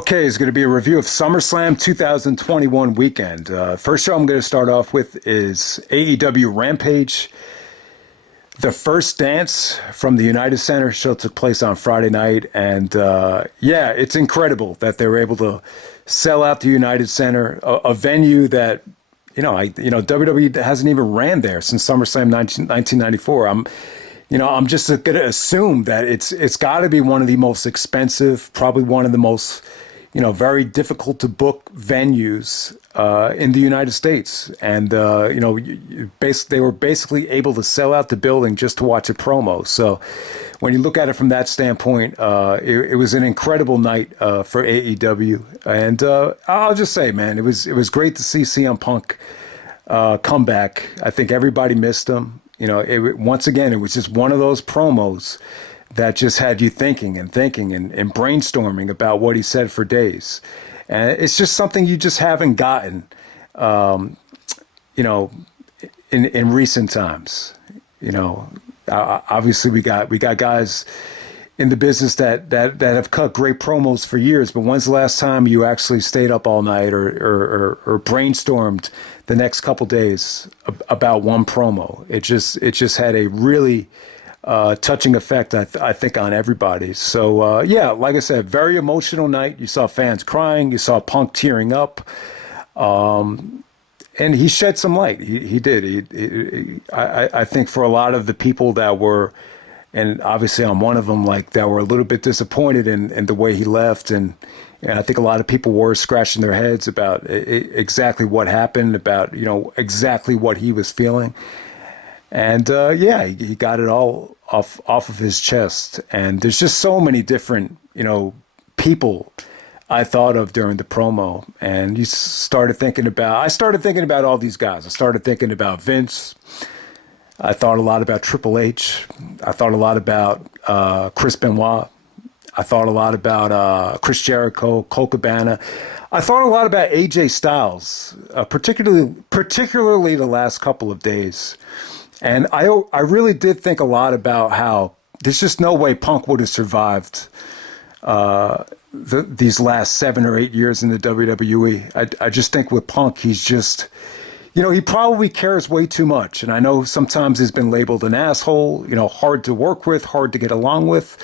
Okay, it's going to be a review of SummerSlam 2021 weekend. First show I'm going to start off with is AEW Rampage. The first dance from the United Center show took place on Friday night, and yeah, it's incredible that they were able to sell out the United Center, a venue that WWE hasn't even ran there since SummerSlam 1994. I'm just going to assume that it's got to be one of the most expensive, probably one of the most, very difficult to book venues in the United States. And, they were basically able to sell out the building just to watch a promo. So when you look at it from that standpoint, it was an incredible night for AEW. And I'll just say, man, it was great to see CM Punk come back. I think everybody missed him. Once again, it was just one of those promos that just had you thinking and brainstorming about what he said for days. And it's just something you just haven't gotten, in recent times. Obviously we got guys in the business that have cut great promos for years, but when's the last time you actually stayed up all night or brainstormed the next couple days about one promo? It just had a really touching effect, I think, on everybody. So yeah, like I said, very emotional night. You saw fans crying, you saw Punk tearing up, and he shed some light. He did. I think for a lot of the people that were, and obviously I'm one of them, that were a little bit disappointed in the way he left, and I think a lot of people were scratching their heads about exactly what happened, about exactly what he was feeling, and yeah, he got it all off of his chest. And there's just so many different people I thought of during the promo, and I started thinking about all these guys. I started thinking about Vince. I thought a lot about Triple H. I thought a lot about Chris Benoit. I thought a lot about Chris Jericho, Colt Cabana. I thought a lot about AJ Styles, particularly the last couple of days. And I really did think a lot about how there's just no way Punk would have survived these last 7 or 8 years in the WWE. I just think with Punk, he's just... he probably cares way too much. And I know sometimes he's been labeled an asshole, hard to work with, hard to get along with.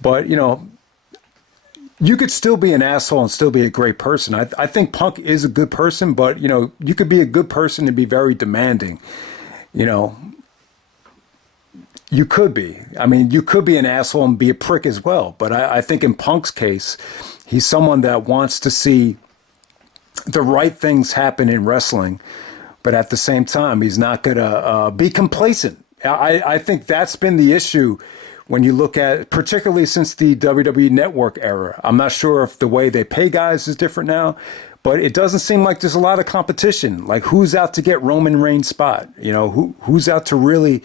But, you could still be an asshole and still be a great person. I think Punk is a good person, but, you could be a good person and be very demanding. You could be. I mean, you could be an asshole and be a prick as well. But I think in Punk's case, he's someone that wants to see the right things happen in wrestling. But at the same time, he's not going to be complacent. I think that's been the issue when you look at, particularly since the WWE Network era. I'm not sure if the way they pay guys is different now, but it doesn't seem like there's a lot of competition. Like, who's out to get Roman Reigns' spot? Who's out to really,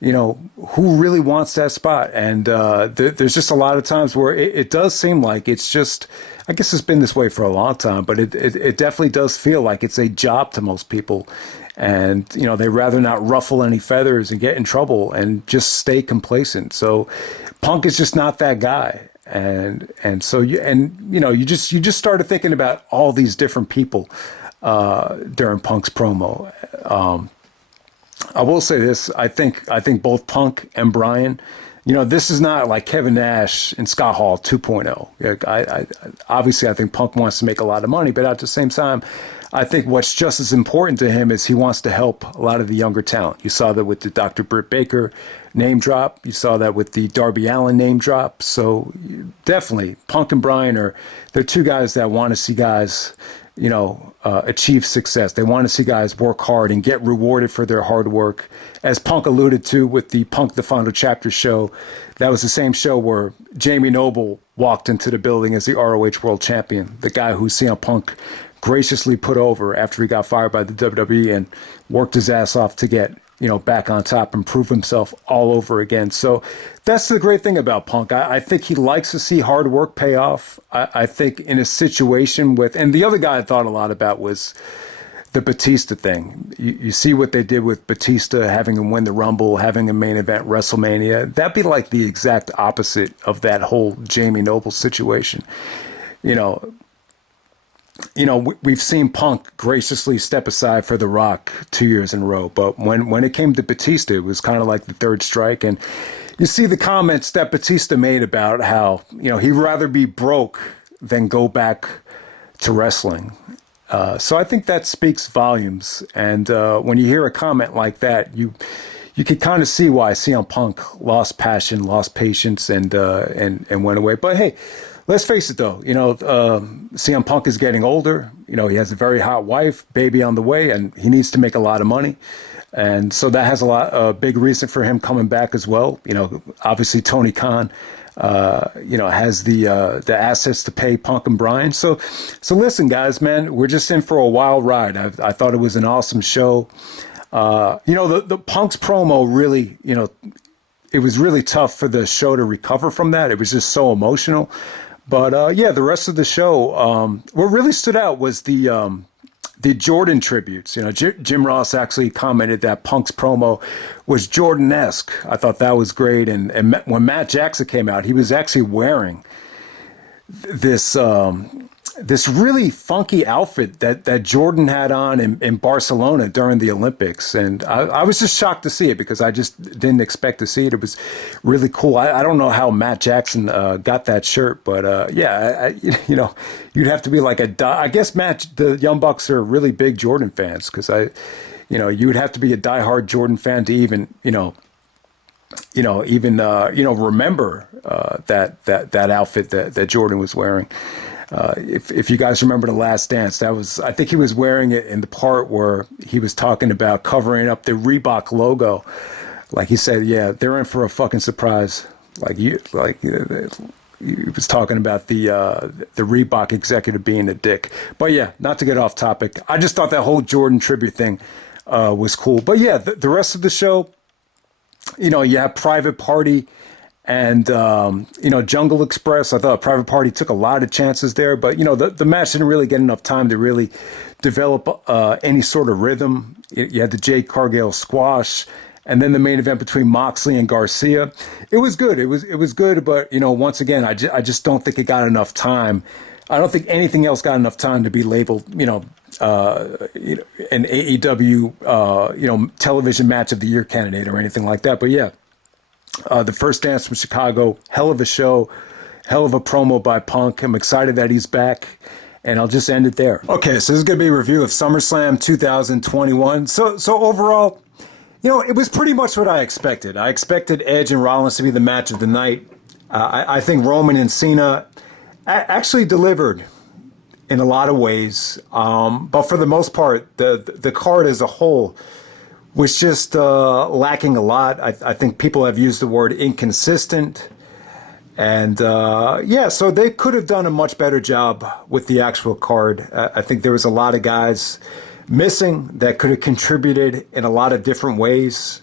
who really wants that spot? And there's just a lot of times where it does seem like it's just, I guess it's been this way for a long time, but it definitely does feel like it's a job to most people. And, they'd rather not ruffle any feathers and get in trouble and just stay complacent. So Punk is just not that guy. And so you just started thinking about all these different people during Punk's promo. I will say this. I think both Punk and Bryan, this is not like Kevin Nash and Scott Hall 2.0. Obviously, I think Punk wants to make a lot of money, but at the same time, I think what's just as important to him is he wants to help a lot of the younger talent. You saw that with the Dr. Britt Baker name drop. You saw that with the Darby Allin name drop. So definitely, Punk and Bryan they're two guys that want to see guys, achieve success. They want to see guys work hard and get rewarded for their hard work. As Punk alluded to with the Punk the Final Chapter show, that was the same show where Jamie Noble walked into the building as the ROH World Champion, the guy who CM Punk graciously put over after he got fired by the WWE and worked his ass off to get, back on top and prove himself all over again. So that's the great thing about Punk. I think he likes to see hard work pay off. I think in a situation with, and the other guy I thought a lot about was the Batista thing. You see what they did with Batista, having him win the Rumble, having a main event WrestleMania. That'd be like the exact opposite of that whole Jamie Noble situation. you know, we've seen Punk graciously step aside for The Rock 2 years in a row, but when it came to Batista, it was kind of like the third strike. And you see the comments that Batista made about how, he'd rather be broke than go back to wrestling. So I think that speaks volumes. And when you hear a comment like that, you could kind of see why CM Punk lost passion, lost patience, and went away. But hey, let's face it, though. CM Punk is getting older. He has a very hot wife, baby on the way, and he needs to make a lot of money. And so that has a big reason for him coming back as well. Obviously Tony Khan, has the assets to pay Punk and Bryan. So listen, guys, man, we're just in for a wild ride. I thought it was an awesome show. The Punk's promo really, it was really tough for the show to recover from that. It was just so emotional. But the rest of the show, what really stood out was the Jordan tributes. Jim Ross actually commented that Punk's promo was Jordan-esque. I thought that was great. And when Matt Jackson came out, he was actually wearing this really funky outfit that Jordan had on in Barcelona during the Olympics. And I was just shocked to see it because I just didn't expect to see it. It was really cool. I don't know how Matt Jackson got that shirt, but you'd have to be like I guess the Young Bucks are really big Jordan fans because you would have to be a diehard Jordan fan to even remember that outfit that Jordan was wearing. If you guys remember The Last Dance, I think he was wearing it in the part where he was talking about covering up the Reebok logo. Like he said, yeah, they're in for a fucking surprise. He was talking about the Reebok executive being a dick. But yeah, not to get off topic. I just thought that whole Jordan tribute thing was cool. But yeah, the rest of the show, you have Private Party and, Jungle Express. I thought Private Party took a lot of chances there, but, the match didn't really get enough time to really develop any sort of rhythm. You had the Jade Cargill squash, and then the main event between Moxley and Garcia. It was good. It was good, but, once again, I just don't think it got enough time. I don't think anything else got enough time to be labeled, an AEW, television match of the year candidate or anything like that. But yeah. The First Dance from Chicago, hell of a show, hell of a promo by Punk. I'm excited that he's back, and I'll just end it there. Okay, so this is going to be a review of SummerSlam 2021. So overall, it was pretty much what I expected. I expected Edge and Rollins to be the match of the night. I think Roman and Cena actually delivered in a lot of ways, but for the most part, the card as a whole was just lacking a lot. I think people have used the word inconsistent. And so they could have done a much better job with the actual card. I think there was a lot of guys missing that could have contributed in a lot of different ways.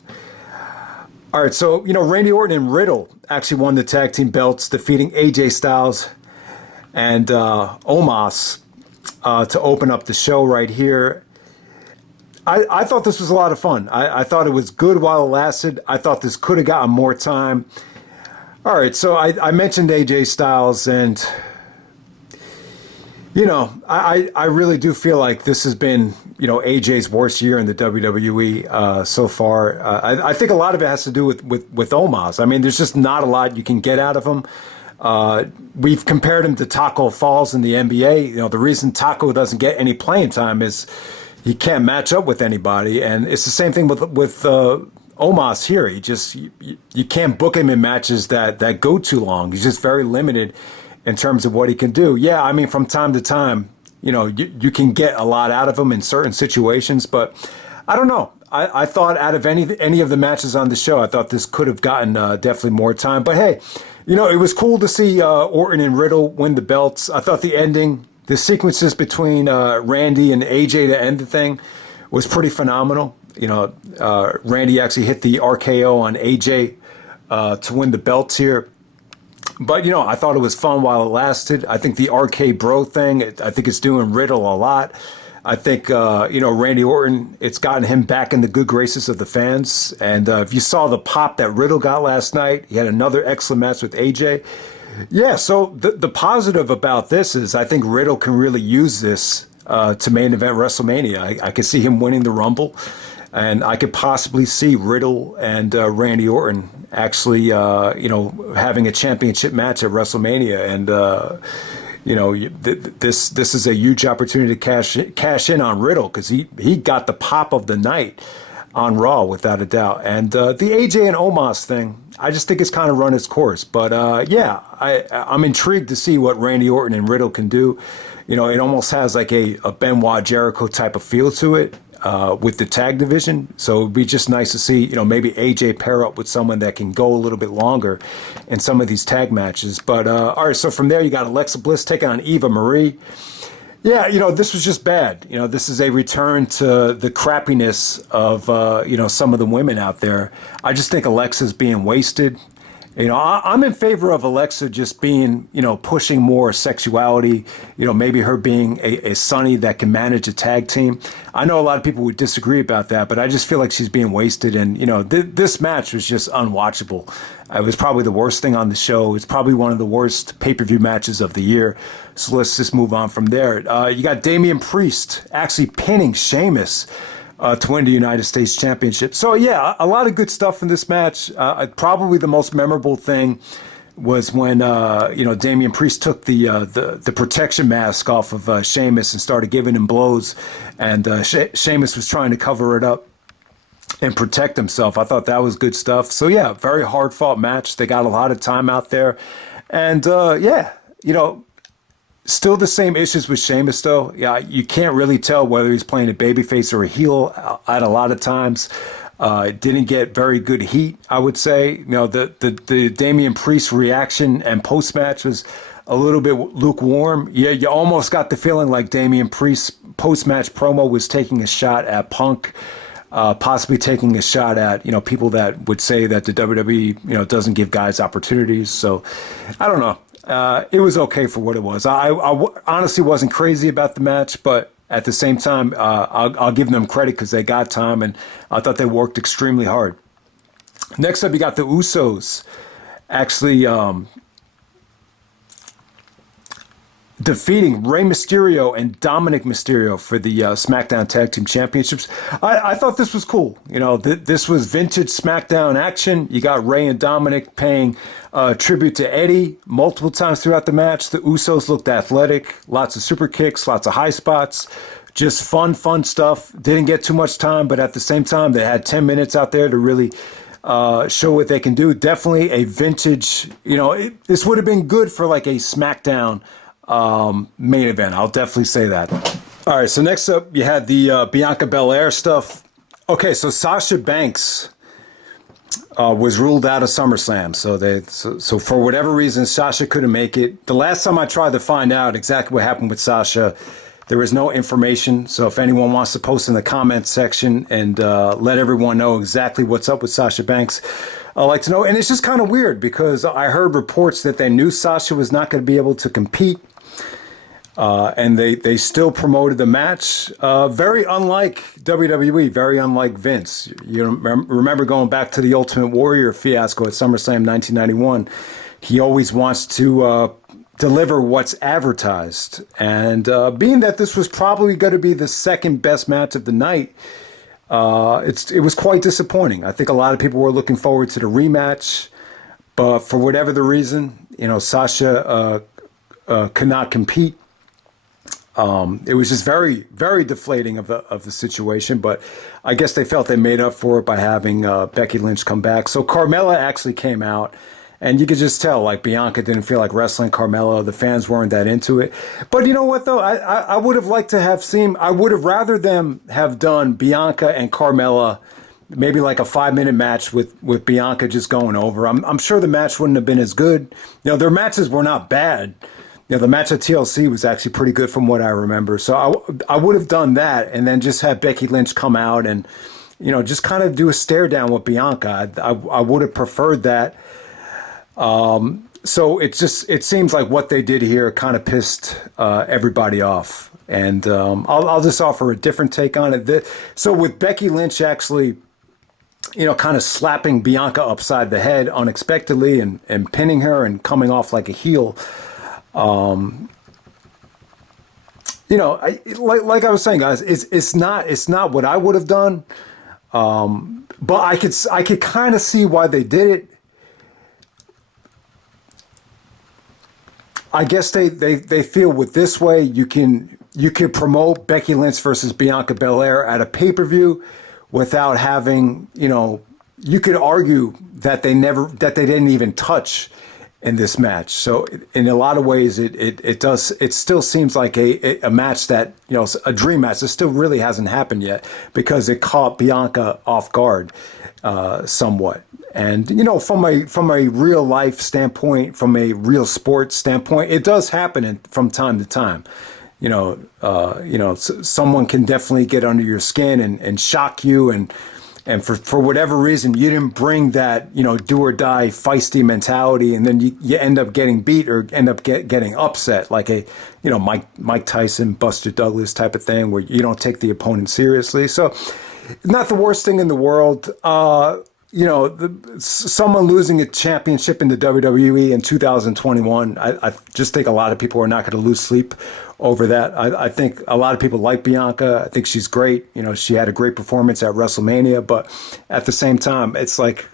All right, so, Randy Orton and Riddle actually won the tag team belts, defeating AJ Styles and Omos to open up the show right here. I thought this was a lot of fun. I thought it was good while it lasted. I thought this could have gotten more time. All right, so I mentioned AJ Styles, and, I really do feel like this has been, AJ's worst year in the WWE so far. I think a lot of it has to do with Omos. I mean, there's just not a lot you can get out of him. We've compared him to Taco Falls in the NBA. The reason Taco doesn't get any playing time is he can't match up with anybody, and it's the same thing with Omos here. You can't book him in matches that go too long. He's just very limited in terms of what he can do. Yeah, I mean, from time to time, you can get a lot out of him in certain situations, but I don't know. I thought out of any of the matches on the show, I thought this could have gotten definitely more time. But hey, it was cool to see Orton and Riddle win the belts. I thought the ending, the sequences between Randy and AJ to end the thing was pretty phenomenal. Randy actually hit the RKO on AJ to win the belts here. But, I thought it was fun while it lasted. I think the RK Bro thing, I think it's doing Riddle a lot. I think, Randy Orton, it's gotten him back in the good graces of the fans. And if you saw the pop that Riddle got last night, he had another excellent match with AJ. Yeah, so the positive about this is I think Riddle can really use this to main event WrestleMania. I could see him winning the Rumble, and I could possibly see Riddle and Randy Orton actually, having a championship match at WrestleMania. And, this is a huge opportunity to cash in on Riddle because he got the pop of the night on Raw, without a doubt. And the AJ and Omos thing, I just think it's kind of run its course. But I'm intrigued to see what Randy Orton and Riddle can do. It almost has like a Benoit Jericho type of feel to it with the tag division. So it'd be just nice to see, maybe AJ pair up with someone that can go a little bit longer in some of these tag matches. But all right, so from there you got Alexa Bliss taking on Eva Marie. Yeah, this was just bad. This is a return to the crappiness of, some of the women out there. I just think Alexa's being wasted. I'm in favor of Alexa just being, pushing more sexuality, maybe her being a Sunny that can manage a tag team. I know a lot of people would disagree about that, but I just feel like she's being wasted. And, this match was just unwatchable. It was probably the worst thing on the show. It's probably one of the worst pay-per-view matches of the year. So let's just move on from there. You got Damian Priest actually pinning Sheamus to win the United States Championship. So, yeah, a lot of good stuff in this match. Probably the most memorable thing was when, Damian Priest took the protection mask off of Sheamus and started giving him blows. And Sheamus was trying to cover it up and protect himself. I thought that was good stuff. So, yeah, very hard-fought match. They got a lot of time out there. And, still the same issues with Sheamus, though. Yeah, you can't really tell whether he's playing a babyface or a heel at a lot of times. Didn't get very good heat, I would say. The Damian Priest reaction and post-match was a little bit lukewarm. Yeah, you almost got the feeling like Damian Priest's post-match promo was taking a shot at Punk, possibly taking a shot at, people that would say that the WWE, doesn't give guys opportunities. So, I don't know. It was okay for what it was. I honestly wasn't crazy about the match, but at the same time, I'll give them credit because they got time, and I thought they worked extremely hard. Next up, you got the Usos actually defeating Rey Mysterio and Dominick Mysterio for the SmackDown Tag Team Championships. I thought this was cool. This was vintage SmackDown action. You got Rey and Dominick paying tribute to Eddie multiple times throughout the match. The Usos looked athletic, lots of super kicks, lots of high spots, just fun stuff. Didn't get too much time, but at the same time, they had 10 minutes out there to really show what they can do. Definitely a vintage, this would have been good for like a SmackDown main event. I'll definitely say that. All right, so next up, you had the Bianca Belair stuff. Okay, so Sasha Banks was ruled out of SummerSlam. So for whatever reason, Sasha couldn't make it. The last time I tried to find out exactly what happened with Sasha, there was no information. So if anyone wants to post in the comments section and let everyone know exactly what's up with Sasha Banks, I'd like to know. And it's just kind of weird because I heard reports that they knew Sasha was not going to be able to compete. And they still promoted the match. Very unlike WWE, very unlike Vince. You remember going back to the Ultimate Warrior fiasco at SummerSlam 1991. He always wants to deliver what's advertised. And being that this was probably going to be the second best match of the night, it was quite disappointing. I think a lot of people were looking forward to the rematch. But for whatever the reason, Sasha could not compete. It was just very, very deflating of the situation, but I guess they felt they made up for it by having Becky Lynch come back. So Carmella actually came out, and you could just tell, like, Bianca didn't feel like wrestling Carmella. The fans weren't that into it. But you know what, though? I would have liked to have seen, I would have rather them have done Bianca and Carmella, maybe like a 5-minute match with Bianca just going over. I'm sure the match wouldn't have been as good. Their matches were not bad. The match at TLC was actually pretty good from what I remember. So I would have done that and then just had Becky Lynch come out and, just kind of do a stare down with Bianca. I would have preferred that. So it seems like what they did here kind of pissed everybody off. And I'll just offer a different take on it. So with Becky Lynch actually kind of slapping Bianca upside the head unexpectedly and pinning her and coming off like a heel. Like I was saying, guys, it's not what I would have done. But I could kind of see why they did it. I guess they feel with this way you can promote Becky Lynch versus Bianca Belair at a pay-per-view without having, you could argue that they didn't even touch in this match. So in a lot of ways it still seems like a match that, a dream match that still really hasn't happened yet because it caught Bianca off guard somewhat. And from a real life standpoint, from a real sports standpoint, it does happen from time to time. Someone can definitely get under your skin and shock you, and for whatever reason you didn't bring that do or die feisty mentality, and then you end up getting beat or end up getting upset, like a Mike Tyson, Buster Douglas type of thing, where you don't take the opponent seriously. So not the worst thing in the world. Someone losing a championship in the WWE in 2021, I just think a lot of people are not going to lose sleep over that. I think a lot of people like Bianca. I think she's great. She had a great performance at WrestleMania, but at the same time, it's like,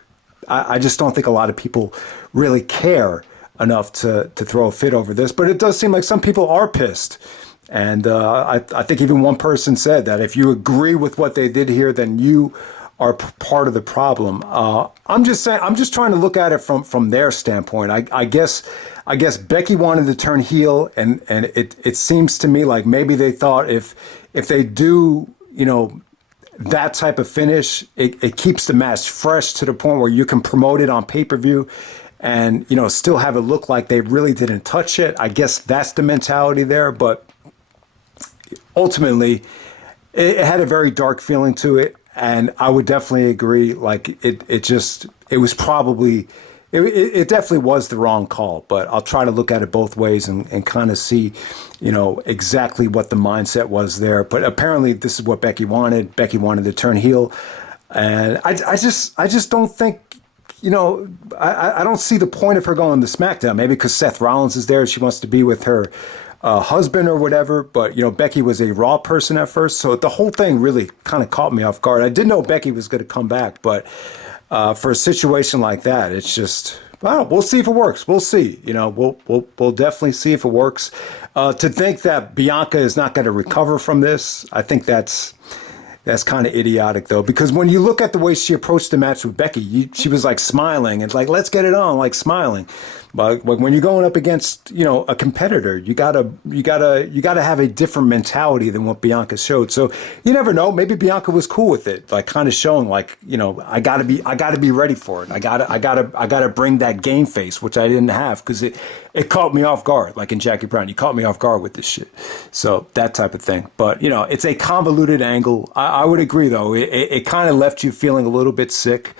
I just don't think a lot of people really care enough to throw a fit over this. But it does seem like some people are pissed. And I think even one person said that if you agree with what they did here, then you are part of the problem. I'm just saying, I'm just trying to look at it from their standpoint. I guess Becky wanted to turn heel, and it seems to me like maybe they thought if they do, that type of finish, it keeps the match fresh to the point where you can promote it on pay-per-view and, still have it look like they really didn't touch it. I guess that's the mentality there, but ultimately it had a very dark feeling to it. And I would definitely agree. Like it definitely was the wrong call. But I'll try to look at it both ways and kind of see, exactly what the mindset was there. But apparently, this is what Becky wanted. Becky wanted to turn heel, and I just don't think, I don't see the point of her going to SmackDown. Maybe because Seth Rollins is there, she wants to be with her husband or whatever, but Becky was a Raw person at first, so the whole thing really kind of caught me off guard. I didn't know Becky was going to come back, but for a situation like that, it's just, well, we'll see if it works. We'll see. We'll definitely see if it works. To think that Bianca is not going to recover from this, I think that's kind of idiotic, though, because when you look at the way she approached the match with Becky, she was like smiling and like, let's get it on, like smiling. But when you're going up against, a competitor, you gotta have a different mentality than what Bianca showed. So you never know. Maybe Bianca was cool with it, like kind of showing like, I gotta be ready for it. I gotta bring that game face, which I didn't have because it caught me off guard. Like in Jackie Brown, you caught me off guard with this shit. So that type of thing. But it's a convoluted angle. I would agree though. It kind of left you feeling a little bit sick.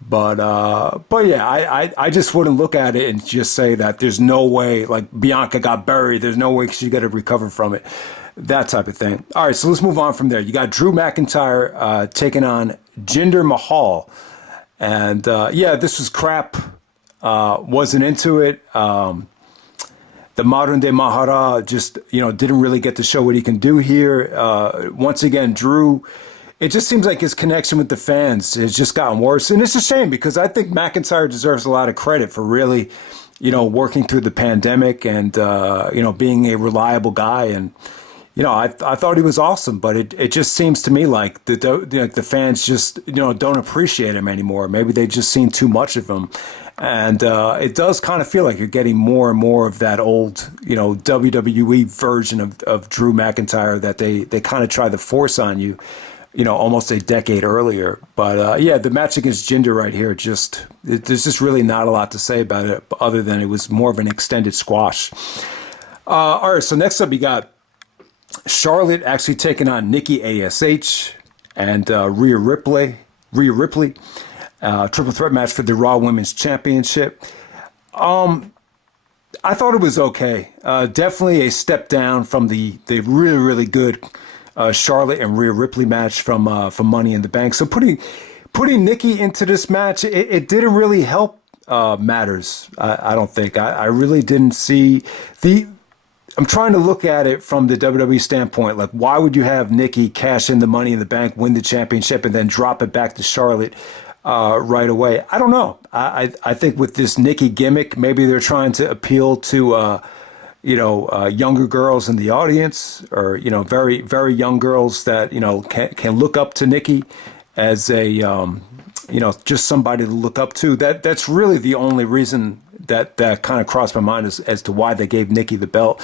But yeah, I just wouldn't look at it and just say that there's no way, like Bianca got buried, there's no way she got to recover from it, that type of thing. All right, so let's move on from there. You got Drew McIntyre taking on Jinder Mahal, and this was crap. Wasn't into it. The modern day Mahara just didn't really get to show what he can do here. Once again, Drew. It just seems like his connection with the fans has just gotten worse. And it's a shame because I think McIntyre deserves a lot of credit for really, working through the pandemic and, being a reliable guy. And, I thought he was awesome, but it just seems to me like the fans just, don't appreciate him anymore. Maybe they've just seen too much of him. And it does kind of feel like you're getting more and more of that old, WWE version of Drew McIntyre that they kind of try to force on you. Almost a decade earlier. But the match against Jinder right here, there's just really not a lot to say about it other than it was more of an extended squash. All right, so next up you got Charlotte actually taking on Nikki, A.S.H, and Rhea Ripley. Triple threat match for the Raw Women's Championship. I thought it was okay. Definitely a step down from the really, really good Charlotte and Rhea Ripley match from Money in the Bank. So pretty putting Nikki into this match, it didn't really help matters. I don't think. I really didn't see the. I'm trying to look at it from the WWE standpoint. Like, why would you have Nikki cash in the Money in the Bank, win the championship, and then drop it back to Charlotte right away? I don't know. I think with this Nikki gimmick, maybe they're trying to appeal to younger girls in the audience, or very very young girls that can look up to Nikki as a just somebody to look up to. That's really the only reason that kind of crossed my mind as to why they gave Nikki the belt.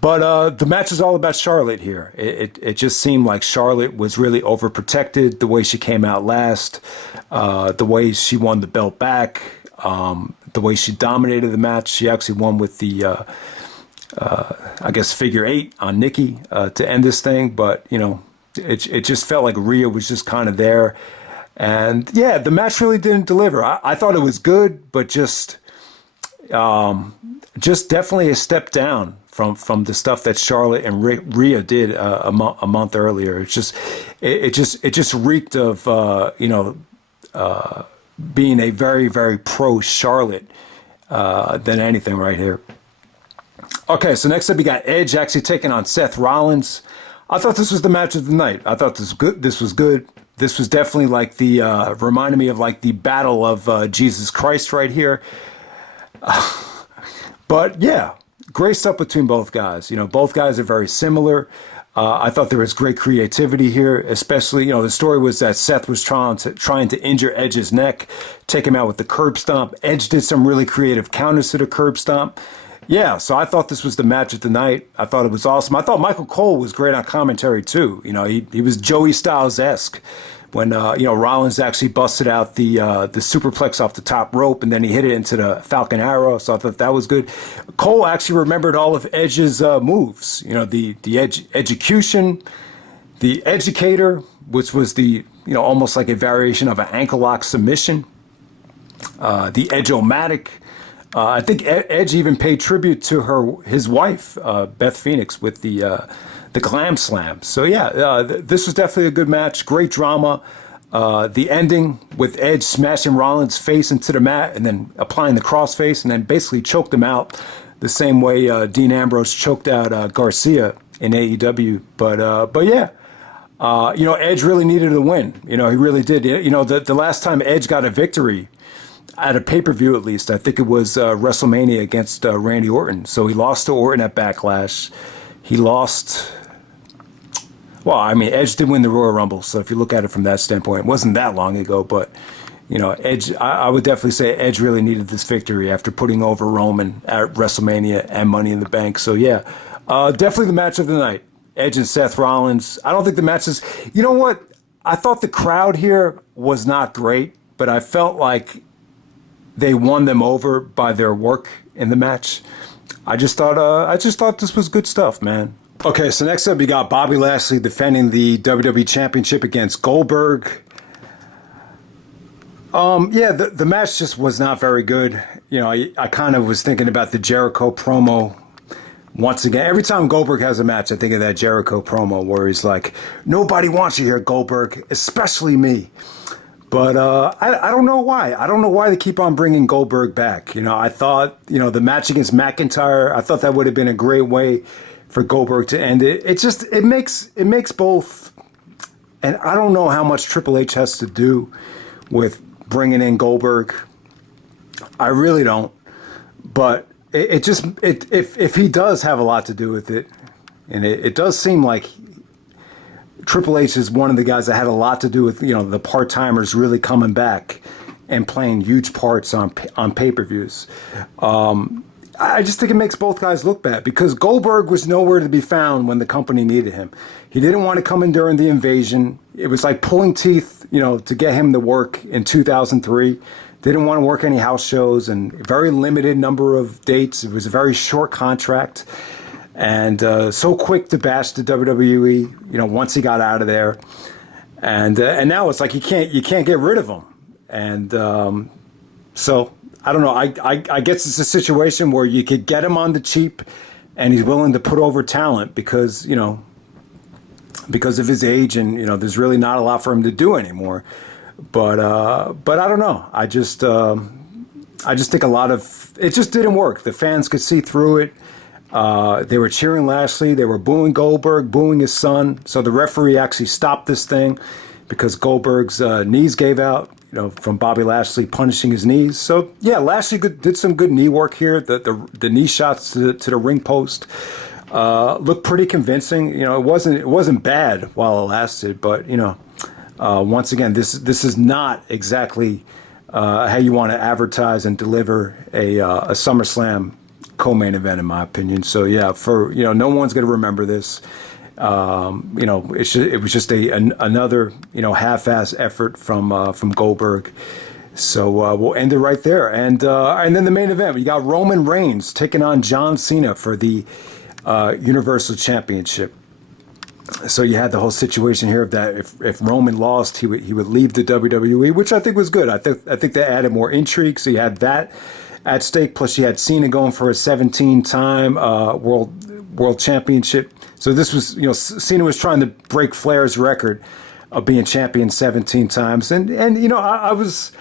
But the match is all about Charlotte here. It just seemed like Charlotte was really overprotected, the way she came out last, the way she won the belt back, the way she dominated the match. She actually won with the, I guess, figure 8 on Nikki to end this thing. But, it just felt like Rhea was just kind of there. And, yeah, the match really didn't deliver. I thought it was good, but just definitely a step down from the stuff that Charlotte and Rhea did a month earlier. It just reeked of being a very very pro Charlotte than anything right here. Okay, so next up we got Edge actually taking on Seth Rollins. I thought this was the match of the night. I thought this was good. This was definitely like the reminded me of like the battle of Jesus Christ right here. But yeah, great stuff between both guys. Both guys are very similar. I thought there was great creativity here, especially, the story was that Seth was trying to injure Edge's neck, take him out with the curb stomp. Edge did some really creative counters to the curb stomp. Yeah, so I thought this was the match of the night. I thought it was awesome. I thought Michael Cole was great on commentary too. He was Joey Styles-esque. When Rollins actually busted out the superplex off the top rope, and then he hit it into the Falcon Arrow, so I thought that was good. Cole actually remembered all of Edge's moves. The execution, the educator, which was the almost like a variation of an ankle lock submission. The Edge-O-Matic. I think Edge even paid tribute to his wife, Beth Phoenix, with the Glam Slam. So yeah, this was definitely a good match. Great drama. The ending with Edge smashing Rollins' face into the mat and then applying the crossface and then basically choked him out the same way Dean Ambrose choked out Garcia in AEW. But yeah, Edge really needed a win. He really did. The last time Edge got a victory at a pay-per-view, at least, I think it was WrestleMania against Randy Orton. So he lost to Orton at Backlash. He lost. Well, I mean, Edge did win the Royal Rumble, so if you look at it from that standpoint, it wasn't that long ago, but, Edge, I would definitely say Edge really needed this victory after putting over Roman at WrestleMania and Money in the Bank. So, yeah, definitely the match of the night, Edge and Seth Rollins. I don't think the match is, you know what? I thought the crowd here was not great, but I felt like they won them over by their work in the match. I just thought this was good stuff, man. Okay, so next up, you got Bobby Lashley defending the WWE Championship against Goldberg. Yeah, the match just was not very good. I kind of was thinking about the Jericho promo once again. Every time Goldberg has a match, I think of that Jericho promo where he's like, "Nobody wants you here, Goldberg, especially me." But I don't know why. I don't know why they keep on bringing Goldberg back. I thought, the match against McIntyre, I thought that would have been a great way for Goldberg to end it. It makes both, and I don't know how much Triple H has to do with bringing in Goldberg. I really don't. But if he does have a lot to do with it, and it does seem like Triple H is one of the guys that had a lot to do with the part-timers really coming back and playing huge parts on pay-per-views. I just think it makes both guys look bad because Goldberg was nowhere to be found when the company needed him. He didn't want to come in during the invasion. It was like pulling teeth, to get him to work in 2003. Didn't want to work any house shows and very limited number of dates. It was a very short contract. And so quick to bash the WWE, once he got out of there, and now it's like you can't get rid of him, and so I don't know. I guess it's a situation where you could get him on the cheap, and he's willing to put over talent because of his age, and there's really not a lot for him to do anymore. But I don't know. I just think a lot of it just didn't work. The fans could see through it. They were cheering Lashley. They were booing Goldberg, booing his son. So the referee actually stopped this thing because Goldberg's knees gave out, from Bobby Lashley punishing his knees. So yeah, Lashley did some good knee work here. The knee shots to the ring post looked pretty convincing. It wasn't bad while it lasted, but once again, this is not exactly how you want to advertise and deliver a SummerSlam co-main event, in my opinion. So yeah, no one's going to remember this. It was just another half-ass effort from Goldberg. So we'll end it right there, and then the main event, we got Roman Reigns taking on John Cena for the Universal Championship. So you had the whole situation here of that if Roman lost, he would leave the WWE, which I think was good. I think that added more intrigue. So you had that at stake. Plus you had Cena going for a 17-time world championship. So this was, Cena was trying to break Flair's record of being champion 17 times. And I was,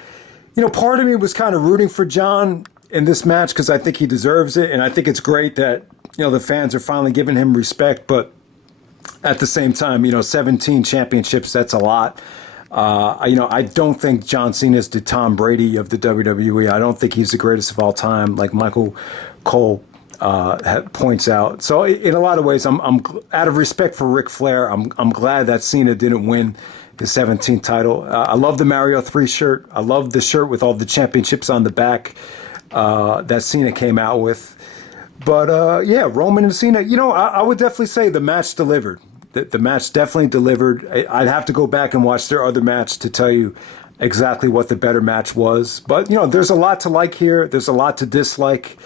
part of me was kind of rooting for John in this match because I think he deserves it. And I think it's great that, the fans are finally giving him respect. But at the same time, 17 championships, that's a lot. I don't think John Cena is the Tom Brady of the WWE. I don't think he's the greatest of all time, like Michael Cole points out. So in a lot of ways, I'm out of respect for Ric Flair, I'm glad that Cena didn't win his 17th title. I love the Mario 3 shirt. I love the shirt with all the championships on the back that Cena came out with. But Roman and Cena, I would definitely say the match delivered. The match definitely delivered. I'd have to go back and watch their other match to tell you exactly what the better match was. But, there's a lot to like here. There's a lot to dislike.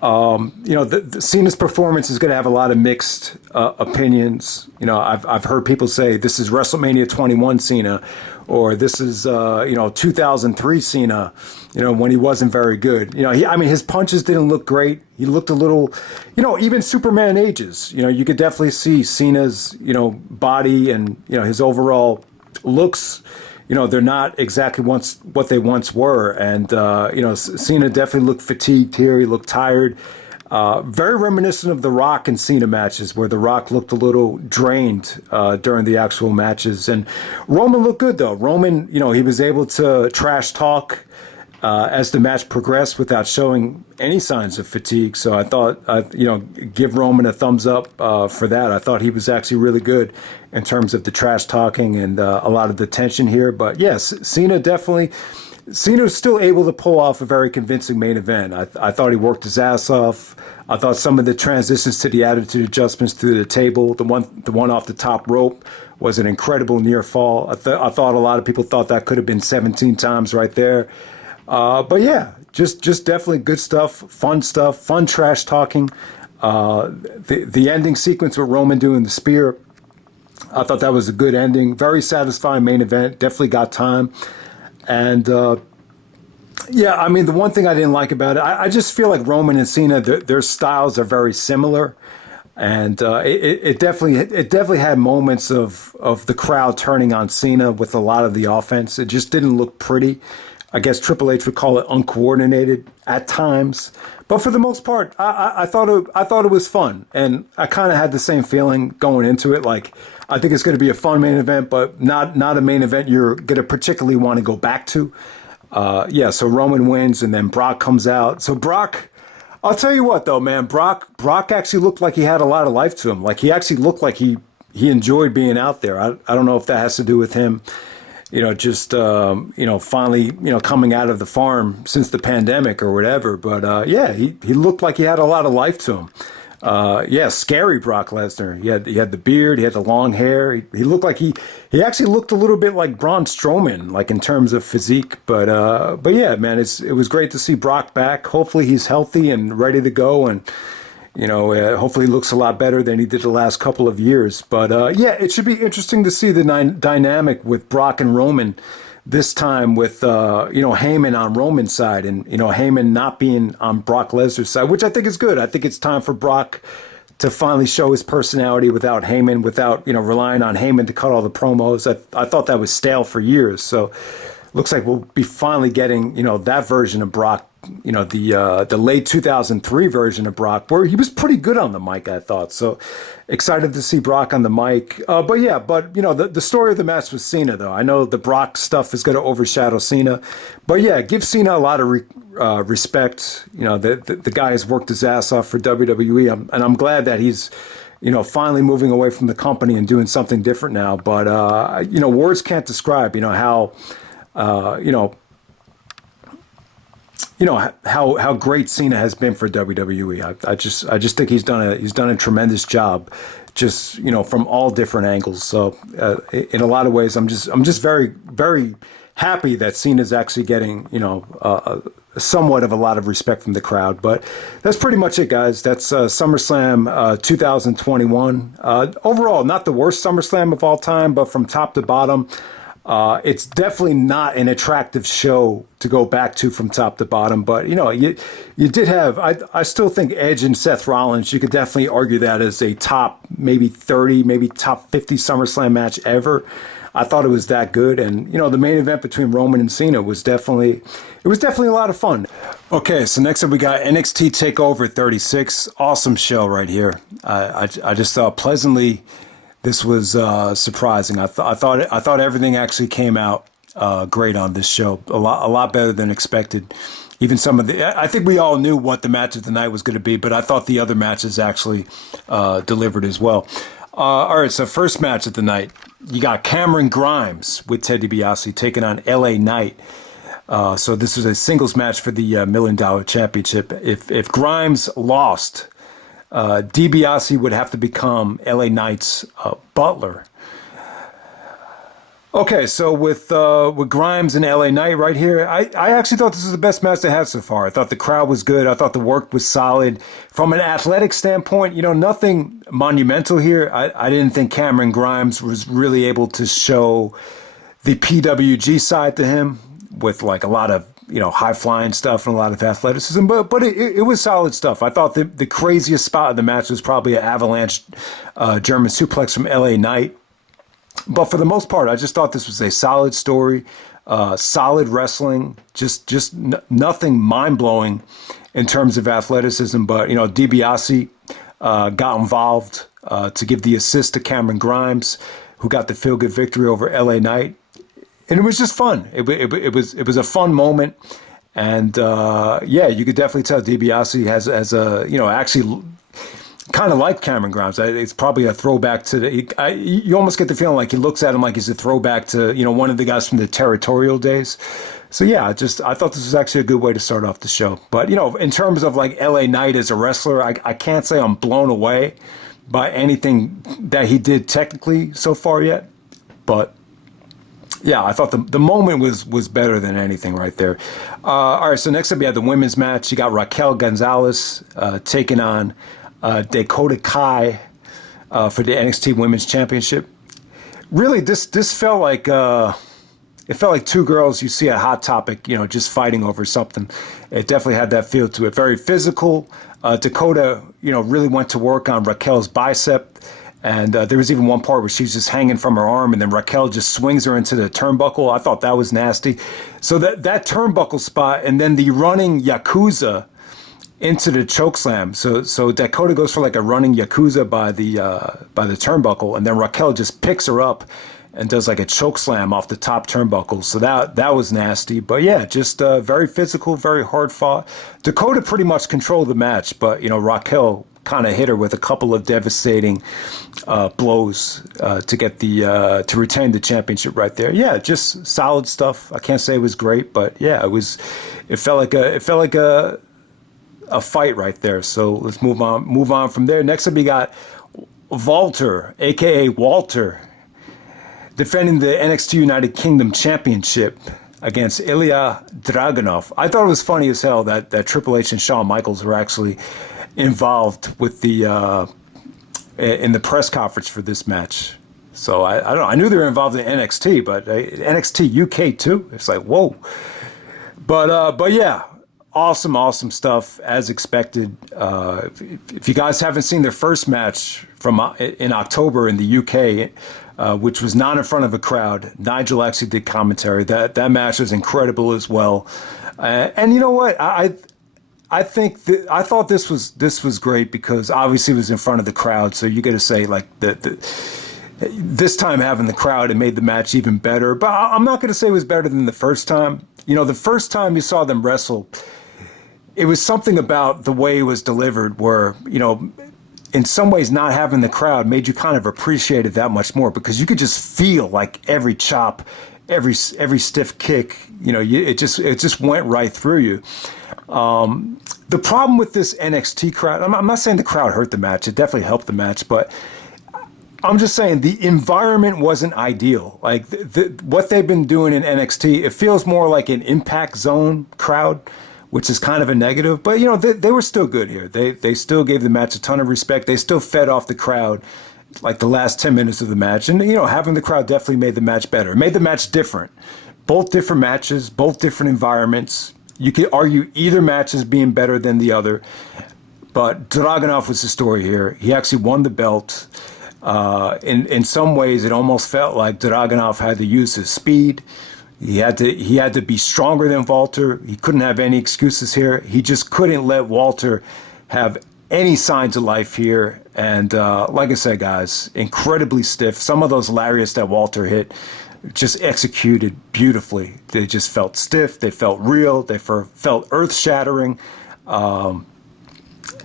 The Cena's performance is going to have a lot of mixed opinions. I've heard people say this is WrestleMania 21 Cena, or this is 2003 Cena. When he wasn't very good. His punches didn't look great. He looked a little, even Superman ages. You could definitely see Cena's body and his overall looks. They're not exactly what they once were. And, Cena definitely looked fatigued here. He looked tired. Very reminiscent of the Rock and Cena matches where the Rock looked a little drained during the actual matches. And Roman looked good, though. Roman, he was able to trash talk as the match progressed without showing any signs of fatigue. So I thought, give Roman a thumbs up for that. I thought he was actually really good in terms of the trash talking and a lot of the tension here. But yes, Cena was still able to pull off a very convincing main event. I thought he worked his ass off. I thought some of the transitions to the attitude adjustments through the table, the one off the top rope was an incredible near fall. I thought a lot of people thought that could have been 17 times right there. But yeah, just definitely good stuff, fun trash talking. The ending sequence with Roman doing the spear, I thought that was a good ending. Very satisfying main event. Definitely got time. And the one thing I didn't like about it, I just feel like Roman and Cena, their styles are very similar. And it definitely had moments of the crowd turning on Cena with a lot of the offense. It just didn't look pretty. I guess Triple H would call it uncoordinated at times, but for the most part, I thought it was fun, and I kind of had the same feeling going into it. Like, I think it's going to be a fun main event, but not a main event you're going to particularly want to go back to. So Roman wins, and then Brock comes out. So Brock, I'll tell you what though, man, Brock actually looked like he had a lot of life to him. Like, he actually looked like he enjoyed being out there. I don't know if that has to do with him, finally, coming out of the farm since the pandemic or whatever. But he looked like he had a lot of life to him. Scary Brock Lesnar. He had the beard, he had the long hair. He looked like he actually looked a little bit like Braun Strowman, like in terms of physique. But yeah, man, it was great to see Brock back. Hopefully he's healthy and ready to go, and hopefully he looks a lot better than he did the last couple of years. But it should be interesting to see the dynamic with Brock and Roman this time with, Heyman on Roman's side and, Heyman not being on Brock Lesnar's side, which I think is good. I think it's time for Brock to finally show his personality without Heyman, without, relying on Heyman to cut all the promos. I thought that was stale for years. So looks like we'll be finally getting, that version of Brock, the late 2003 version of Brock, where he was pretty good on the mic, I thought. So excited to see Brock on the mic. The story of the match was Cena, though. I know the Brock stuff is going to overshadow Cena. But yeah, give Cena a lot of respect. The guy has worked his ass off for WWE, and I'm glad that he's, finally moving away from the company and doing something different now. But, words can't describe, how how great Cena has been for WWE. I just think he's done a tremendous job, just from all different angles. So in a lot of ways, I'm just very, very happy that Cena's actually getting somewhat of a lot of respect from the crowd. But that's pretty much it, guys. That's SummerSlam 2021. Overall, not the worst SummerSlam of all time, but from top to bottom, it's definitely not an attractive show to go back to from top to bottom. But, you did have, I still think Edge and Seth Rollins, you could definitely argue that as a top maybe 30, maybe top 50 SummerSlam match ever. I thought it was that good. And, the main event between Roman and Cena was definitely a lot of fun. Okay, so next up we got NXT TakeOver 36. Awesome show right here. I just thought pleasantly this was surprising. I thought everything actually came out great on this show. A lot better than expected. Even some of I think we all knew what the match of the night was going to be, but I thought the other matches actually delivered as well. All right, so first match of the night, you got Cameron Grimes with Ted DiBiase taking on LA Knight. So this was a singles match for the $1 Million Championship. If Grimes lost, DiBiase would have to become LA Knight's butler. Okay, so with Grimes and LA Knight right here, I actually thought this was the best match they had so far. I thought the crowd was good. I thought the work was solid. From an athletic standpoint, nothing monumental here. I didn't think Cameron Grimes was really able to show the PWG side to him with like a lot of high flying stuff and a lot of athleticism, but it was solid stuff. I thought the craziest spot of the match was probably an avalanche German suplex from LA Knight. But for the most part, I just thought this was a solid story, solid wrestling, just nothing mind blowing in terms of athleticism. But DiBiase got involved to give the assist to Cameron Grimes, who got the feel good victory over LA Knight. And it was just fun. It was a fun moment, and you could definitely tell DiBiase has actually kind of like Cameron Grimes. It's probably a throwback to you almost get the feeling like he looks at him like he's a throwback to one of the guys from the Territorial days. So yeah, I thought this was actually a good way to start off the show. But in terms of like LA Knight as a wrestler, I can't say I'm blown away by anything that he did technically so far yet, but. Yeah, I thought the moment was better than anything right there. All right, so next up we had the women's match. You got Raquel Gonzalez taking on Dakota Kai for the NXT Women's Championship. Really, this felt like it felt like two girls you see at Hot Topic, just fighting over something. It definitely had that feel to it. Very physical. Dakota, really went to work on Raquel's bicep. And there was even one part where she's just hanging from her arm, and then Raquel just swings her into the turnbuckle. I thought that was nasty. So that turnbuckle spot, and then the running Yakuza into the chokeslam. So Dakota goes for like a running Yakuza by the turnbuckle, and then Raquel just picks her up and does like a chokeslam off the top turnbuckle. So that was nasty. But yeah, just very physical, very hard fought. Dakota pretty much controlled the match, but Raquel kind of hit her with a couple of devastating blows to get to retain the championship right there. Yeah, just solid stuff. I can't say it was great, but yeah, it felt like a fight right there. So let's move on from there. Next up, we got Walter, aka Walter, defending the NXT United Kingdom Championship against Ilya Dragunov. I thought it was funny as hell that Triple H and Shawn Michaels were actually involved with in the press conference for this match. So I don't know. I knew they were involved in NXT, but NXT UK too. It's like, whoa. But yeah, awesome stuff as expected. If you guys haven't seen their first match from in October in the UK, which was not in front of a crowd, Nigel actually did commentary. That match was incredible as well. And you know what? I think I thought this was great because obviously it was in front of the crowd. So you got to say like this time having the crowd, it made the match even better. But I'm not going to say it was better than the first time. You know, the first time you saw them wrestle, it was something about the way it was delivered where, you know, in some ways not having the crowd made you kind of appreciate it that much more because you could just feel like every chop, every stiff kick, you know, it just went right through you. The problem with this NXT crowd, I'm not saying the crowd hurt the match. It definitely helped the match, but I'm just saying the environment wasn't ideal. Like what they've been doing in NXT, it feels more like an Impact Zone crowd, which is kind of a negative. But, you know, they were still good here. They still gave the match a ton of respect. They still fed off the crowd like the last 10 minutes of the match. And, you know, having the crowd definitely made the match better. It made the match different. Both different matches, both different environments. You could argue either match as being better than the other. But Dragunov was the story here. He actually won the belt. In some ways, it almost felt like Dragunov had to use his speed. He had to be stronger than Walter. He couldn't have any excuses here. He just couldn't let Walter have any signs of life here. And like I said, guys, incredibly stiff. Some of those lariats that Walter hit just executed beautifully. They just felt stiff. They felt real. They felt earth-shattering.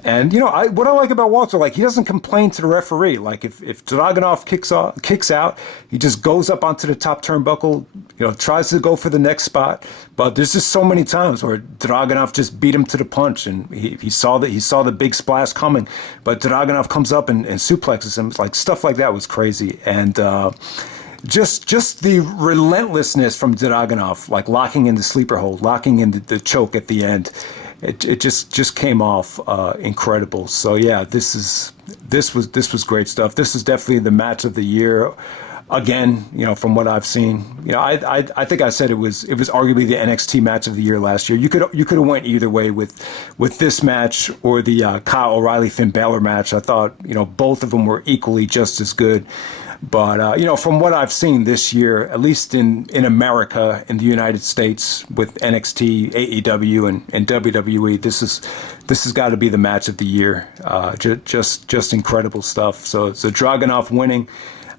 And, you know, what I like about Walter, like, he doesn't complain to the referee. Like, if Dragunov kicks out, he just goes up onto the top turnbuckle, you know, tries to go for the next spot. But there's just so many times where Dragunov just beat him to the punch, and he saw the big splash coming. But Dragunov comes up and suplexes him. Like, stuff like that was crazy. And just the relentlessness from Dragunov, like locking in the sleeper hold, locking in the choke at the end. It just came off incredible. So yeah, this was great stuff. This is definitely the match of the year. Again, you know, from what I've seen, you know, I think I said it was arguably the NXT match of the year last year. You could have went either way with this match or the Kyle O'Reilly Finn Balor match. I thought, you know, both of them were equally just as good. But, you know, from what I've seen this year, at least in America, in the United States, with NXT, AEW, and WWE, this has got to be the match of the year. Just incredible stuff. So Dragunov winning.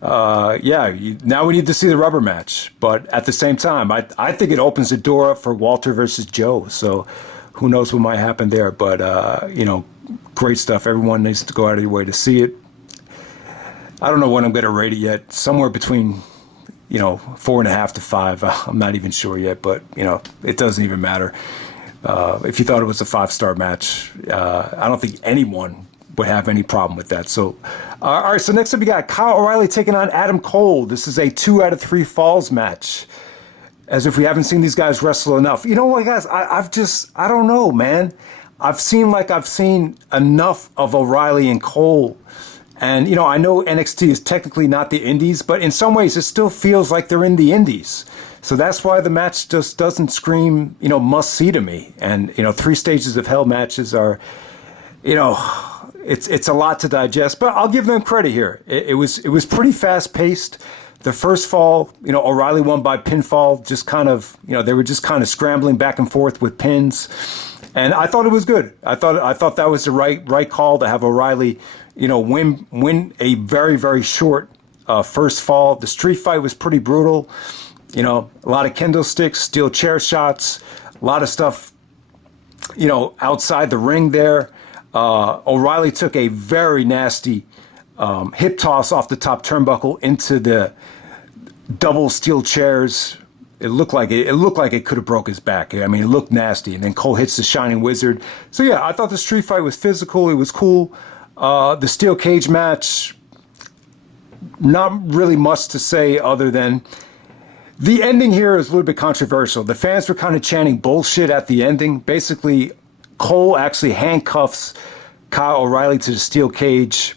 Now we need to see the rubber match. But at the same time, I think it opens the door up for Walter versus Joe. So who knows what might happen there. But, you know, great stuff. Everyone needs to go out of their way to see it. I don't know when I'm going to rate it yet. Somewhere between, you know, 4.5 to 5. I'm not even sure yet, but, you know, it doesn't even matter. If you thought it was a 5-star match, I don't think anyone would have any problem with that. So, all right. So next up, we got Kyle O'Reilly taking on Adam Cole. This is a 2 out of 3 falls match. As if we haven't seen these guys wrestle enough. You know what, guys? I don't know, man. I've seen enough of O'Reilly and Cole. And, you know, I know NXT is technically not the Indies, but in some ways it still feels like they're in the Indies. So that's why the match just doesn't scream, you know, must see to me. And, you know, 3 Stages of Hell matches are, you know, it's a lot to digest, but I'll give them credit here. It was pretty fast paced. The first fall, you know, O'Reilly won by pinfall, just kind of, you know, they were just kind of scrambling back and forth with pins. And I thought it was good. I thought that was the right call to have O'Reilly, you know, win a very, very short first fall. The street fight was pretty brutal. You know, a lot of kendo sticks, steel chair shots, a lot of stuff, you know, outside the ring there. O'Reilly took a very nasty hip toss off the top turnbuckle into the double steel chairs. It looked like it could have broke his back. I mean, it looked nasty. And then Cole hits the Shining Wizard. So yeah, I thought the street fight was physical. It was cool. The steel cage match, not really much to say other than the ending here is a little bit controversial. The fans were kind of chanting bullshit at the ending. Basically, Cole actually handcuffs Kyle O'Reilly to the steel cage.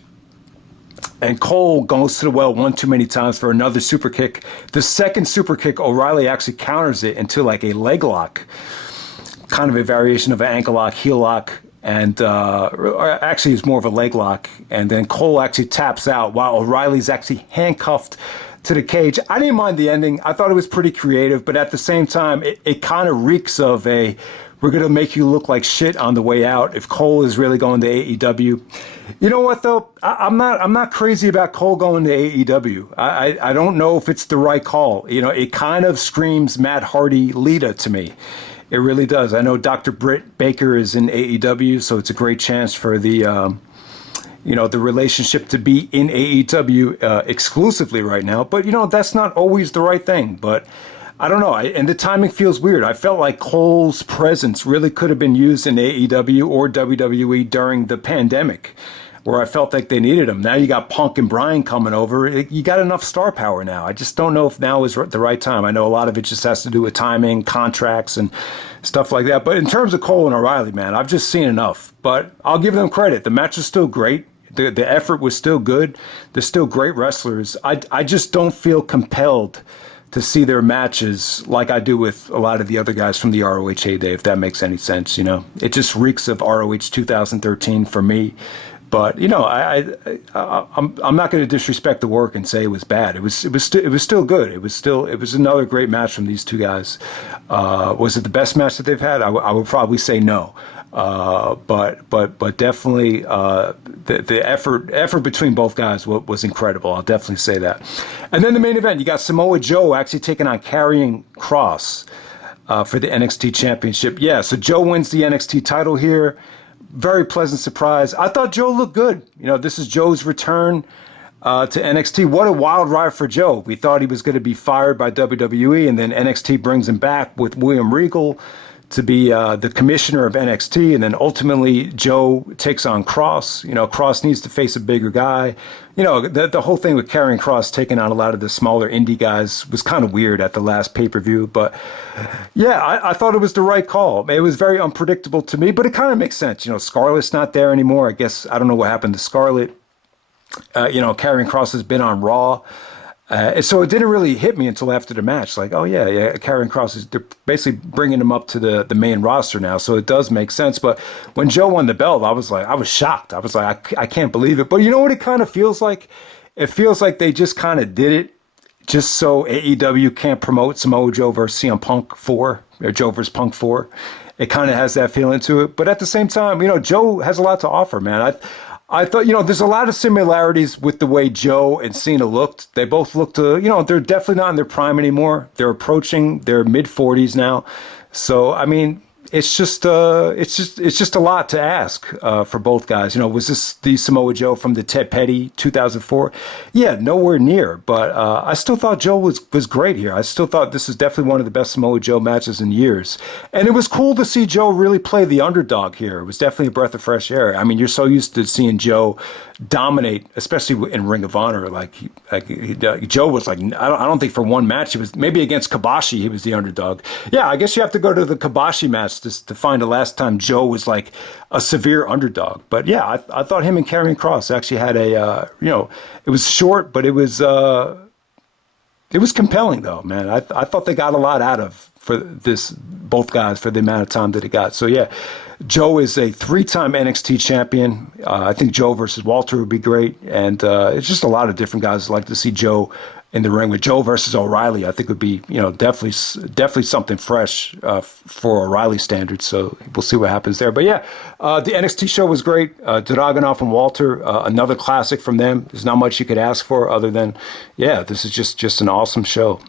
And Cole goes to the well one too many times for another super kick. The second super kick, O'Reilly actually counters it into like a leg lock. kind of a variation of an ankle lock, heel lock, and or actually it's more of a leg lock. And then Cole actually taps out while O'Reilly's actually handcuffed to the cage. I didn't mind the ending. I thought it was pretty creative, but at the same time, it kind of reeks of a, we're going to make you look like shit on the way out if Cole is really going to AEW. You know what, though? I'm not crazy about Cole going to AEW. I don't know if it's the right call. You know, it kind of screams Matt Hardy Lita to me. It really does. I know Dr. Britt Baker is in AEW, so it's a great chance for the the relationship to be in AEW exclusively right now. But, that's not always the right thing. But I don't know. And the timing feels weird. I felt like Cole's presence really could have been used in AEW or WWE during the pandemic, where I felt like they needed him. Now you got Punk and Bryan coming over. You got enough star power now. I just don't know if now is the right time. I know a lot of it just has to do with timing, contracts, and stuff like that. But in terms of Cole and O'Reilly, man, I've just seen enough. But I'll give them credit. The match is still great. The effort was still good. They're still great wrestlers. I just don't feel compelled to see their matches like I do with a lot of the other guys from the ROH heyday, if that makes any sense. It just reeks of ROH 2013 for me. But I'm not going to disrespect the work and say it was bad. It was still good. It was another great match from these two guys. Was it the best match that they've had? I would probably say no. But definitely the effort between both guys was incredible. I'll definitely say that. And then the main event, you got Samoa Joe actually taking on Karrion Kross for the NXT Championship. Yeah, so Joe wins the NXT title here. Very pleasant surprise. I thought Joe looked good. This is Joe's return to NXT. What a wild ride for Joe. We thought he was going to be fired by WWE, and then NXT brings him back with William Regal to be the commissioner of NXT, and then ultimately Joe takes on Kross. Kross needs to face a bigger guy. The whole thing with Karrion Kross taking on a lot of the smaller indie guys was kind of weird at the last pay-per-view. But yeah, I thought it was the right call. It was very unpredictable to me, but it kind of makes sense. Scarlett's not there anymore. I guess, I don't know what happened to Scarlett. Karrion Kross has been on Raw. So it didn't really hit me until after the match. Like, oh yeah, Karrion Kross they're basically bringing him up to the main roster now. So it does make sense. But when Joe won the belt, I was shocked. I was like, I can't believe it. But you know what it kind of feels like? It feels like they just kind of did it just so AEW can't promote Samoa Joe versus CM Punk 4, or Joe versus Punk 4. It kind of has that feeling to it. But at the same time, Joe has a lot to offer, man. I thought, there's a lot of similarities with the way Joe and Cena looked. They both looked, they're definitely not in their prime anymore. They're approaching their mid-40s now. So, I mean, it's just a lot to ask for both guys. Was this the Samoa Joe from the Ted Petty 2004? Yeah, nowhere near. But I still thought Joe was great here. I still thought this is definitely one of the best Samoa Joe matches in years. And it was cool to see Joe really play the underdog here. It was definitely a breath of fresh air. I mean, you're so used to seeing Joe dominate, especially in Ring of Honor. Joe was like, I don't think for one match, he was maybe against Kobashi, he was the underdog. Yeah, I guess you have to go to the Kobashi match to find the last time Joe was like a severe underdog. But yeah, I thought him and Karrion Kross actually had it was short, but it was compelling though, man. I thought they got a lot out of both guys for the amount of time that they got. So yeah, Joe is a 3-time NXT champion. I think Joe versus Walter would be great. And it's just a lot of different guys like to see Joe in the ring. With Joe versus O'Reilly, I think would be, definitely something fresh for O'Reilly standards. So we'll see what happens there. But yeah, the NXT show was great. Dragunov and Walter, another classic from them. There's not much you could ask for other than, yeah, this is just an awesome show.